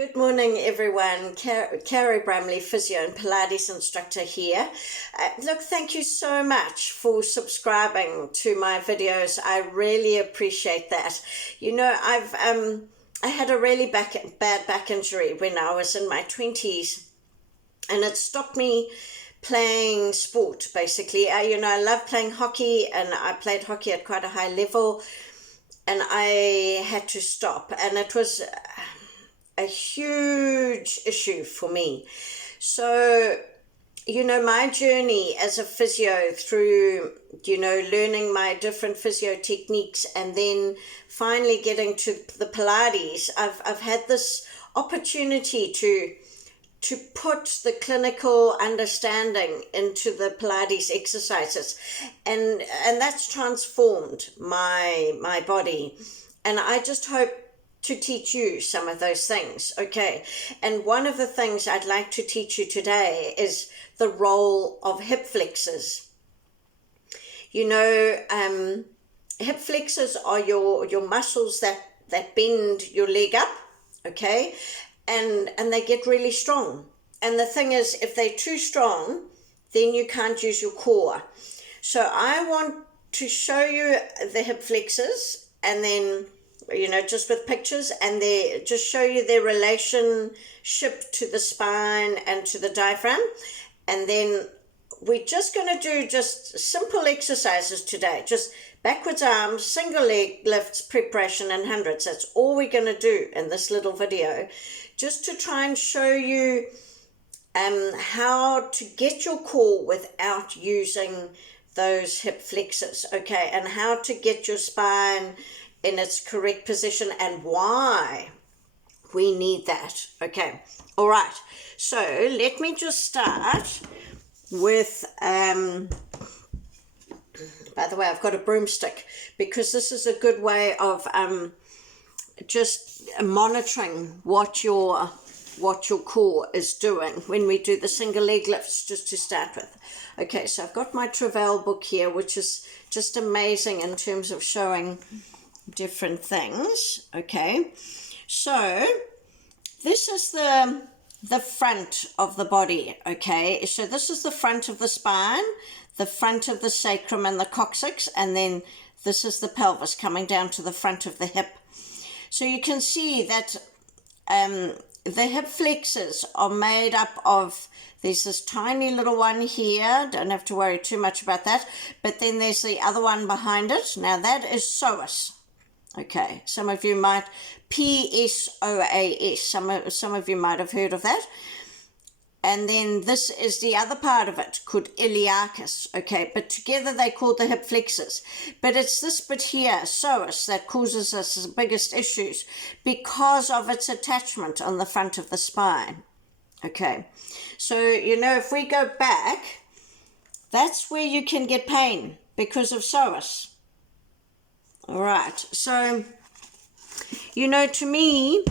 Good morning, everyone. Carrie Bramley, physio and Pilates instructor here. Look, thank you so much for subscribing to my videos. I really appreciate that. You know, I had a really bad back injury when I was in my 20s, and it stopped me playing sport, basically. I love playing hockey, and I played hockey at quite a high level, and I had to stop, and it was a huge issue for me. So, my journey as a physio through, learning my different physio techniques and then finally getting to the Pilates, I've had this opportunity to put the clinical understanding into the Pilates exercises, and that's transformed my body. And I just hope to teach you some of those things, okay? And one of the things I'd like to teach you today is the role of hip flexors. Hip flexors are your muscles that bend your leg up, okay? And they get really strong. And the thing is, if they're too strong, then you can't use your core. So I want to show you the hip flexors, and then just with pictures, and they just show you their relationship to the spine and to the diaphragm. And then we're just going to do just simple exercises today, just backwards arms, single leg lifts, preparation, and hundreds. That's all we're going to do in this little video, just to try and show you how to get your core without using those hip flexors, okay, and how to get your spine in its correct position and why we need that. Okay, all right, so let me just start with by the way, I've got a broomstick because this is a good way of just monitoring what your core is doing when we do the single leg lifts, just to start with. Okay, so I've got my Travail book here, which is just amazing in terms of showing different things. Okay, so this is the front of the body. Okay, so this is the front of the spine, the front of the sacrum and the coccyx, and then this is the pelvis coming down to the front of the hip. So you can see that the hip flexors are made up of, there's this tiny little one here, don't have to worry too much about that, but then there's the other one behind it. Now that is psoas. Okay, some of you might, PSOAS, some of you might have heard of that. And then this is the other part of it, called iliacus, okay, but together they call the hip flexors. But it's this bit here, psoas, that causes us the biggest issues because of its attachment on the front of the spine. Okay, so, if we go back, that's where you can get pain because of psoas. All right, so, to me,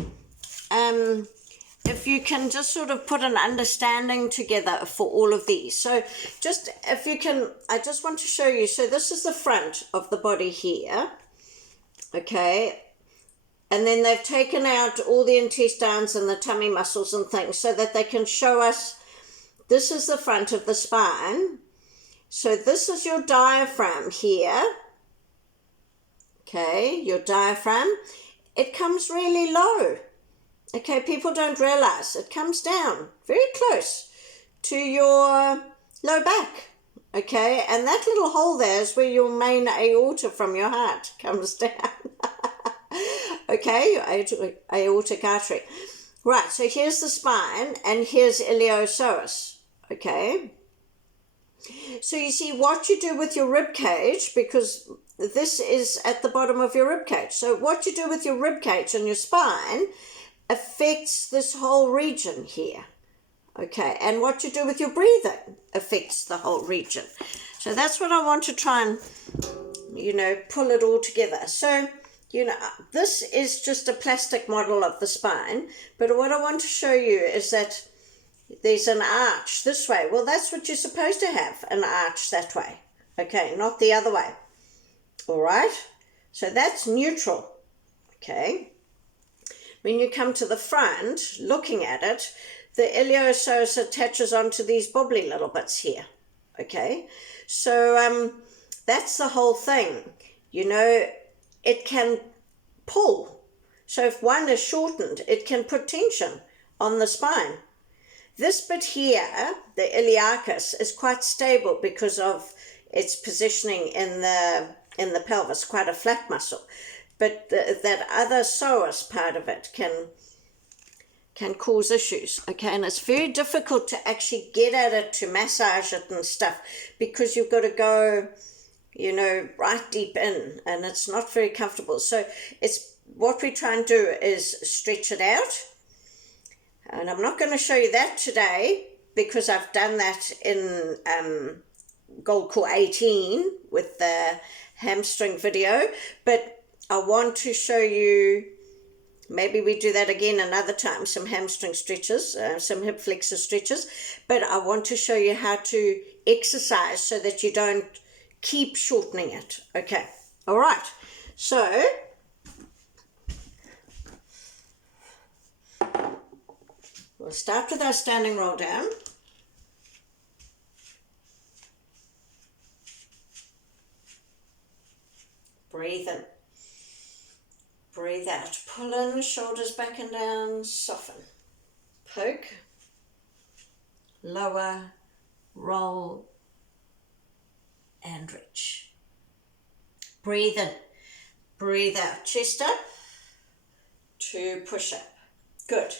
if you can just sort of put an understanding together for all of these. So just, if you can, I just want to show you. So this is the front of the body here, okay? And then they've taken out all the intestines and the tummy muscles and things so that they can show us, this is the front of the spine. So this is your diaphragm here. Okay, your diaphragm. It comes really low. Okay, people don't realize it comes down very close to your low back. Okay, and that little hole there is where your main aorta from your heart comes down. Okay, your aortic artery. Right, so here's the spine and here's iliopsoas. Okay, so you see what you do with your rib cage, because this is at the bottom of your rib cage. So what you do with your rib cage and your spine affects this whole region here. Okay, and what you do with your breathing affects the whole region. So that's what I want to try and, pull it all together. So, this is just a plastic model of the spine, but what I want to show you is that there's an arch this way. Well, that's what you're supposed to have, an arch that way. Okay, not the other way. All right, so that's neutral. Okay. when you come to the front, looking at it, the iliopsoas attaches onto these bobbly little bits here, okay? So that's the whole thing. You know, it can pull. So if one is shortened, it can put tension on the spine. This bit here, the iliacus, is quite stable because of its positioning in the pelvis, quite a flat muscle. But that other psoas part of it can cause issues, okay? And it's very difficult to actually get at it, to massage it and stuff, because you've got to go, you know, right deep in, and it's not very comfortable. So it's what we try and do is stretch it out. And I'm not going to show you that today because I've done that in Gold Core 18 with the hamstring video, but I want to show you, maybe we do that again another time, some hamstring stretches, some hip flexor stretches, but I want to show you how to exercise so that you don't keep shortening it. Okay, all right, so we'll start with our standing roll down. Breathe in. Breathe out. Pull in, shoulders back and down, soften. Poke. Lower, roll, and reach. Breathe in. Breathe out. Chest up to push up. Good.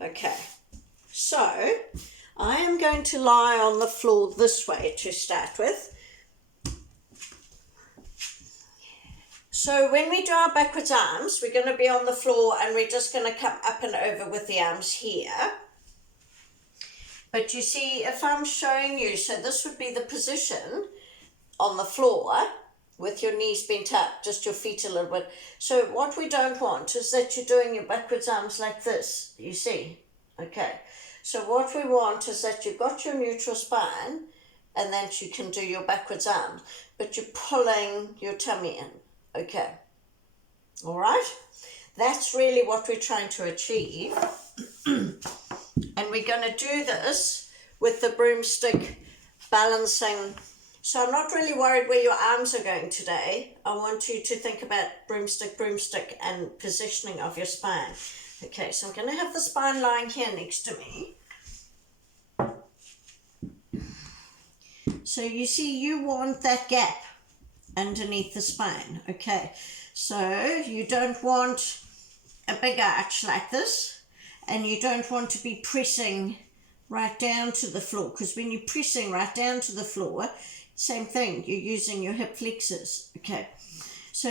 Okay. So, I am going to lie on the floor this way to start with. So when we do our backwards arms, we're going to be on the floor and we're just going to come up and over with the arms here. But you see, if I'm showing you, so this would be the position on the floor with your knees bent up, just your feet a little bit. So what we don't want is that you're doing your backwards arms like this, you see. Okay, so what we want is that you've got your neutral spine and that you can do your backwards arms, but you're pulling your tummy in. Okay, all right, that's really what we're trying to achieve. And we're going to do this with the broomstick balancing. So I'm not really worried where your arms are going today. I want you to think about broomstick, and positioning of your spine. Okay, so I'm going to have the spine lying here next to me. So you see, you want that gap underneath the spine. Okay, so you don't want a big arch like this, and you don't want to be pressing right down to the floor, because when you're pressing right down to the floor, same thing, you're using your hip flexors. Okay, so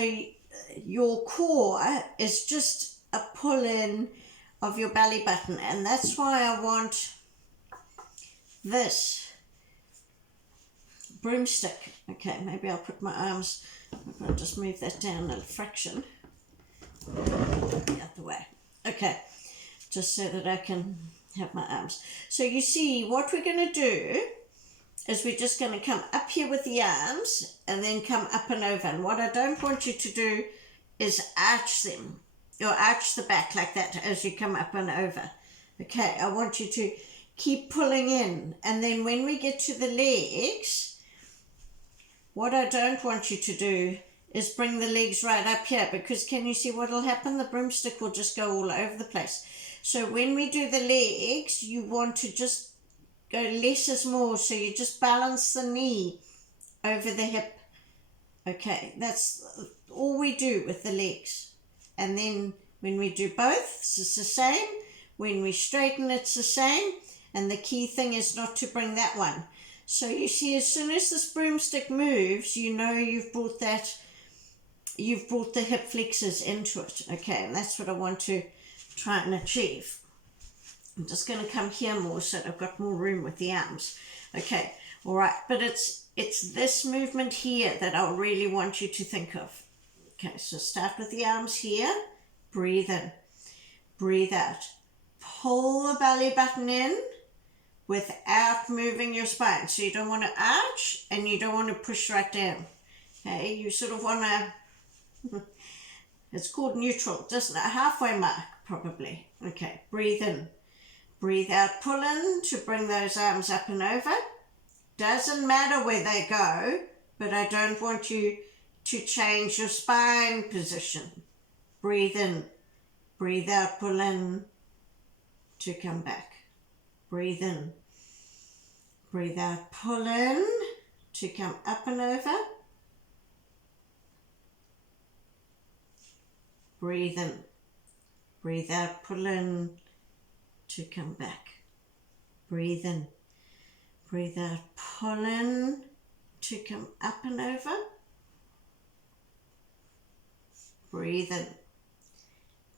your core is just a pull in of your belly button, and that's why I want this broomstick. Okay, maybe I'll put my arms, I'll just move that down a fraction the other way. Okay, just so that I can have my arms. So you see, what we're going to do is we're just going to come up here with the arms and then come up and over. And what I don't want you to do is arch them, or arch the back like that as you come up and over. Okay, I want you to keep pulling in. And then when we get to the legs, what I don't want you to do is bring the legs right up here, because can you see what will happen? The broomstick will just go all over the place. So when we do the legs, you want to just go less is more. So you just balance the knee over the hip. Okay, that's all we do with the legs. And then when we do both, it's the same. When we straighten, it's the same. And the key thing is not to bring that one. So you see, as soon as this broomstick moves, you know you've brought the hip flexors into it. Okay, and that's what I want to try and achieve. I'm just going to come here more so that I've got more room with the arms. Okay, all right, but it's this movement here that I really want you to think of. Okay, so start with the arms here. Breathe in, breathe out. Pull the belly button in without moving your spine. So you don't want to arch and you don't want to push right down. Okay, you sort of want to, it's called neutral, just a halfway mark. probably. Okay, breathe in. Breathe out, pull in to bring those arms up and over. Doesn't matter where they go, but I don't want you to change your spine position. Breathe in. Breathe out, pull in to come back. Breathe in. Breathe out, pull in to come up and over. Breathe in. Breathe out, pull in to come back. Breathe in. Breathe out, pull in to come up and over. Breathe in.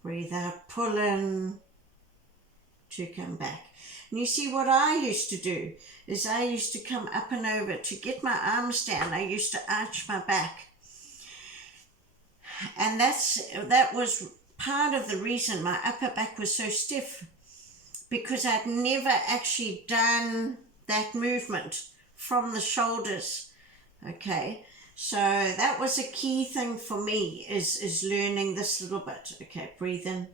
Breathe out, pull in to come back. And you see what I used to do is I used to come up and over. To get my arms down, I used to arch my back. And that was part of the reason my upper back was so stiff, because I'd never actually done that movement from the shoulders. Okay, so that was a key thing for me, is learning this little bit. Okay, breathe in,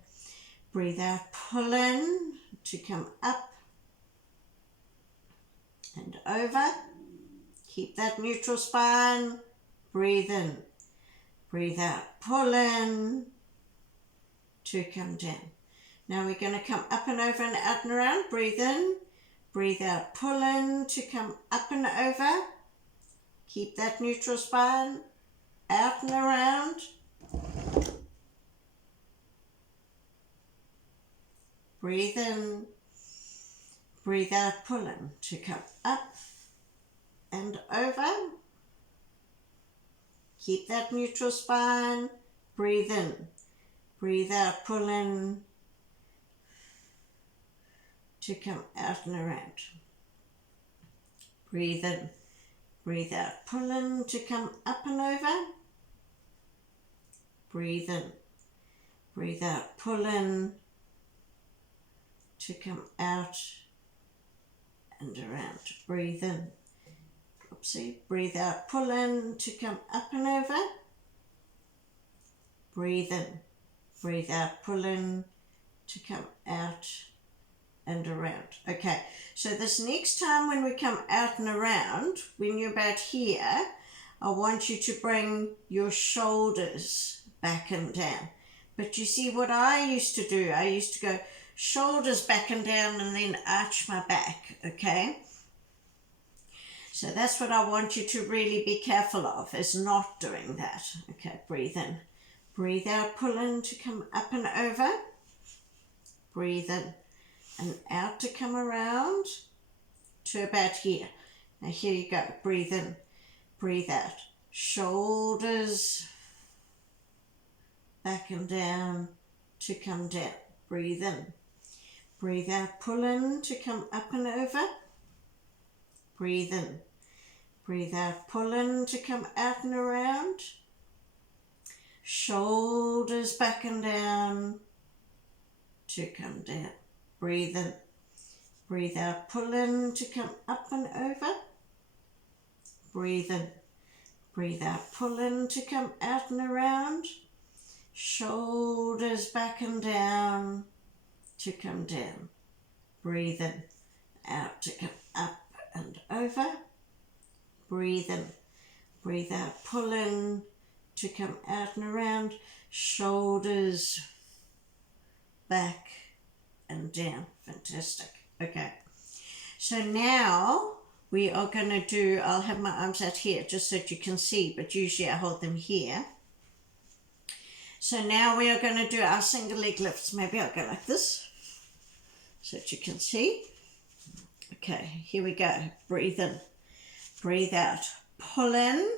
breathe out, pull in to come up and over. Keep that neutral spine. Breathe in, breathe out, pull in to come down. Now we're going to come up and over and out and around. Breathe in, breathe out, pull in to come up and over. Keep that neutral spine. Out and around. Breathe in, breathe out, pull in to come up and over. Keep that neutral spine. Breathe in, breathe out, pull in to come out and around. Breathe in, breathe out, pull in to come up and over. Breathe in, breathe out, pull in to come out and around. Breathe in, oopsie, breathe out, pull in to come up and over. Breathe in, breathe out, pull in to come out and around. Okay, so this next time when we come out and around, when you're about here, I want you to bring your shoulders back and down. But you see what I used to do, I used to go shoulders back and down and then arch my back, okay? So that's what I want you to really be careful of, is not doing that. Okay, breathe in, breathe out, pull in to come up and over. Breathe in and out to come around to about here. Now here you go. Breathe in, breathe out. Shoulders back and down to come down. Breathe in, breathe out, pull in to come up and over. Breathe in, breathe out, pull in to come out and around. Shoulders back and down to come down. Breathe in, breathe out, pull in to come up and over. Breathe in, breathe out, pull in to come out and around. Shoulders back and down to come down. Breathe in, out to come up and over. Breathe in, breathe out, pull in to come out and around. Shoulders back and down. Fantastic. Okay, so now we are going to do, I'll have my arms out here just so that you can see, but usually I hold them here. So now we are going to do our single leg lifts. Maybe I'll go like this so that you can see. Okay, here we go. Breathe in, breathe out, pull in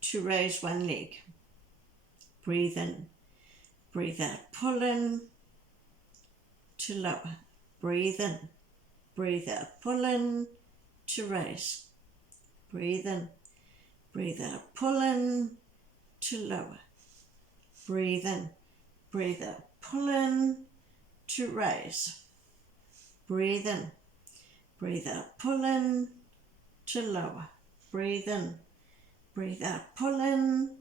to raise one leg. Breathe in, breathe out, pull in to lower. Breathe in, breathe out, pull in to raise. Breathe in, breathe out, pull in to lower. Breathe in, breathe out, pull in to raise. Breathe in, breathe out, pull in to lower. Breathe in, breathe out, pull in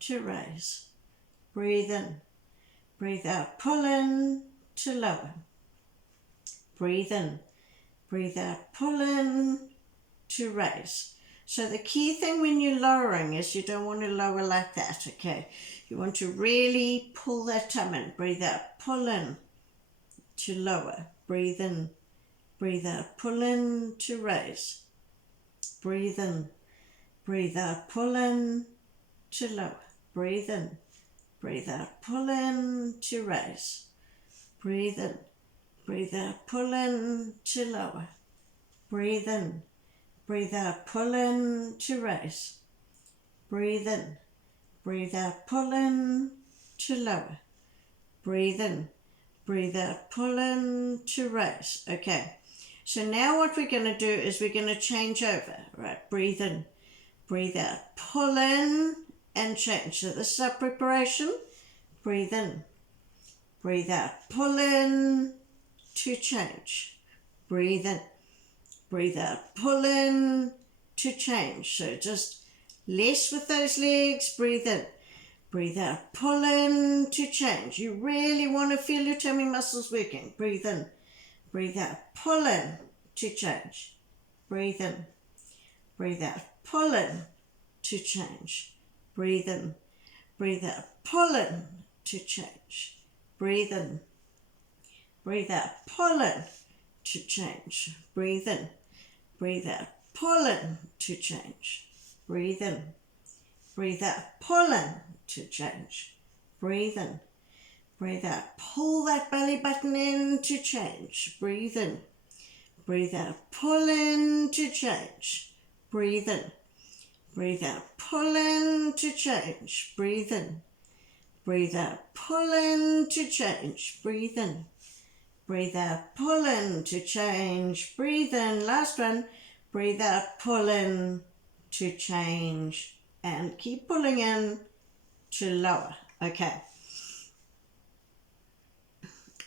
to raise. Breathe in, breathe out, pull in to lower. Breathe in, breathe out, pull in to raise. So the key thing when you're lowering is you don't want to lower like that, okay? You want to really pull that tongue in. Breathe out, pull in to lower. Breathe in, breathe out, pull in to raise. Breathe in, breathe out, pull in to lower. Breathe in, breathe out, pull in to raise. Breathe in, breathe out, pull in to lower. Breathe in, breathe out, pull in to raise. Breathe in, breathe out, pull in to lower. Breathe in, breathe out, pull in to raise. Okay, so now what we're going to do is we're going to change over. Right, breathe in, breathe out, pull in and change. So this is our preparation. Breathe in, breathe out, pull in to change. Breathe in, breathe out, pull in to change. So just less with those legs. Breathe in, breathe out, pull in to change. You really want to feel your tummy muscles working. Breathe in, breathe out, pull in to change. Breathe in, breathe out, pull in to change. Breathe in, breathe out, pull in to change. Breathe in, breathe out, pull in to change. Breathe in, breathe out, pull in to change. Breathe in, breathe out, pull in to change. Breathe in, breathe out, pull that belly button in to change. Breathe in, breathe out, pull in to change. Breathe in, breathe out, pull in to change. Breathe in, breathe out, pull in to change. Breathe in, breathe out, pull in to change. Breathe in, last one. Breathe out, pull in to change. And keep pulling in to lower. Okay.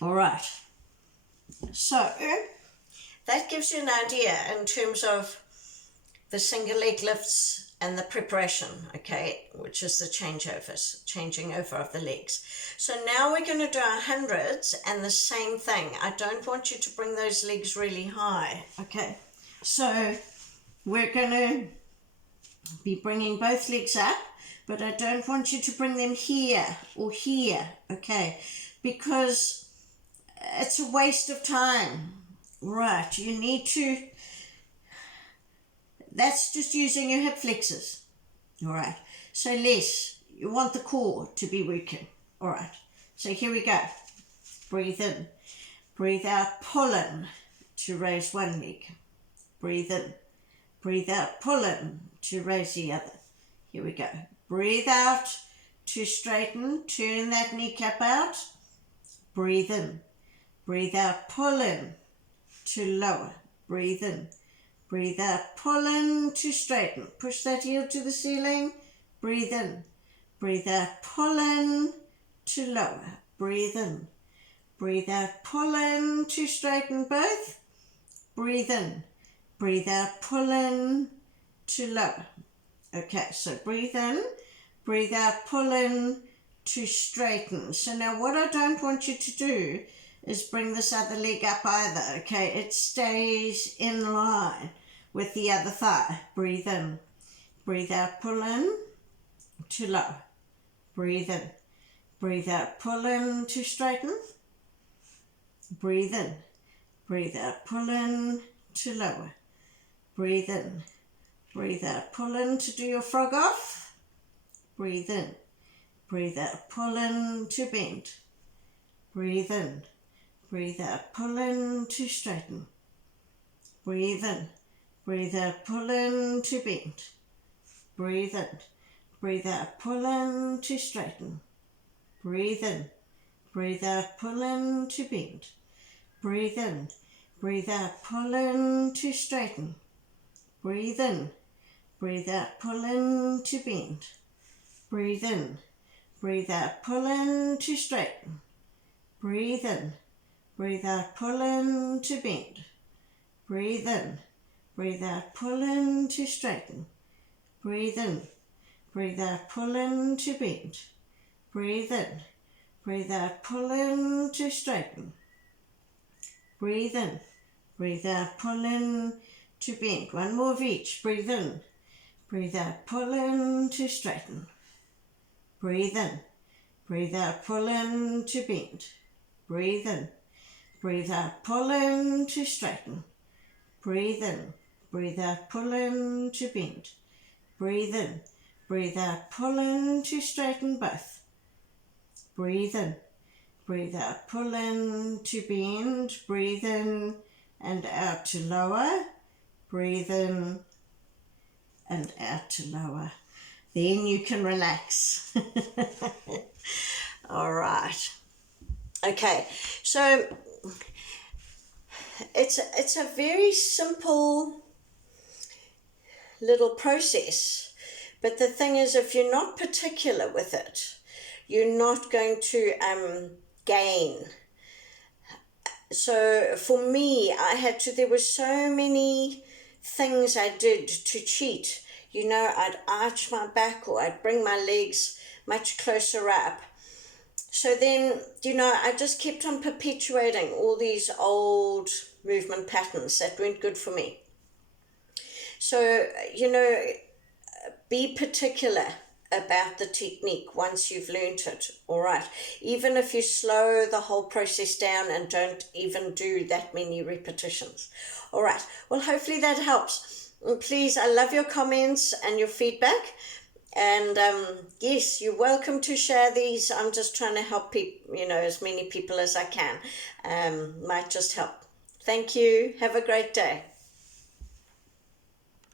All right. So that gives you an idea in terms of the single leg lifts and the preparation, okay, which is the changeovers, changing over of the legs. So now we're going to do our hundreds and the same thing. I don't want you to bring those legs really high, okay. So we're going to be bringing both legs up, but I don't want you to bring them here or here, okay, because it's a waste of time. Right, you need to, that's just using your hip flexors. All right, so less, you want the core to be working. All right, so here we go. Breathe in, breathe out, pull in to raise one leg. Breathe in, breathe out, pull in to raise the other. Here we go. Breathe out to straighten, turn that kneecap out. Breathe in, breathe out, pull in to lower. Breathe in, breathe out, pull in to straighten. Push that heel to the ceiling. Breathe in, breathe out, pull in to lower. Breathe in, breathe out, pull in to straighten both. Breathe in, breathe out, pull in to lower. Okay, so breathe in, breathe out, pull in to straighten. So now what I don't want you to do is bring this other leg up either, okay? It stays in line with the other thigh. Breathe in, breathe out, pull in to lower. Breathe in, breathe out, pull in to straighten. Breathe in, breathe out, pull in to lower. Breathe in, breathe out, pull in to do your frog off. Breathe in, breathe out, pull in to bend. Breathe in, breathe out, pull in to straighten. Breathe in, breathe out, pull in to bend. Breathe in, breathe out, pull in to straighten. Breathe in, breathe out, pull in to bend. Breathe in, breathe out, pull in to straighten. Breathe in, breathe out, pull in to bend. Breathe in, breathe out, pull in to straighten. Breathe in, breathe out, pull in to bend. Breathe in, breathe out, pull in to straighten. Breathe in, breathe out, pull in to bend. Breathe in, breathe out, pull in to straighten. Breathe in, breathe out, pull in to bend. One more of each, breathe in, breathe out, pull in to straighten. Breathe in, breathe out, pull in to bend. Breathe in, breathe out, pull in to straighten. Breathe in, breathe out, pull in to bend. Breathe in, breathe out, pull in to straighten both. Breathe in, breathe out, pull in to bend. Breathe in and out to lower. Breathe in and out to lower. Then you can relax. All right. Okay, so it's a very simple little process, but the thing is, if you're not particular with it, you're not going to gain. So for me, there were so many things I did to cheat. You know, I'd arch my back or I'd bring my legs much closer up. So then, you know, I just kept on perpetuating all these old movement patterns that weren't good for me. So, you know, be particular about the technique once you've learnt it, all right? Even if you slow the whole process down and don't even do that many repetitions. All right, well, hopefully that helps. And please, I love your comments and your feedback. And yes, you're welcome to share these. I'm just trying to help people, you know, as many people as I can. Might just help. Thank you. Have a great day.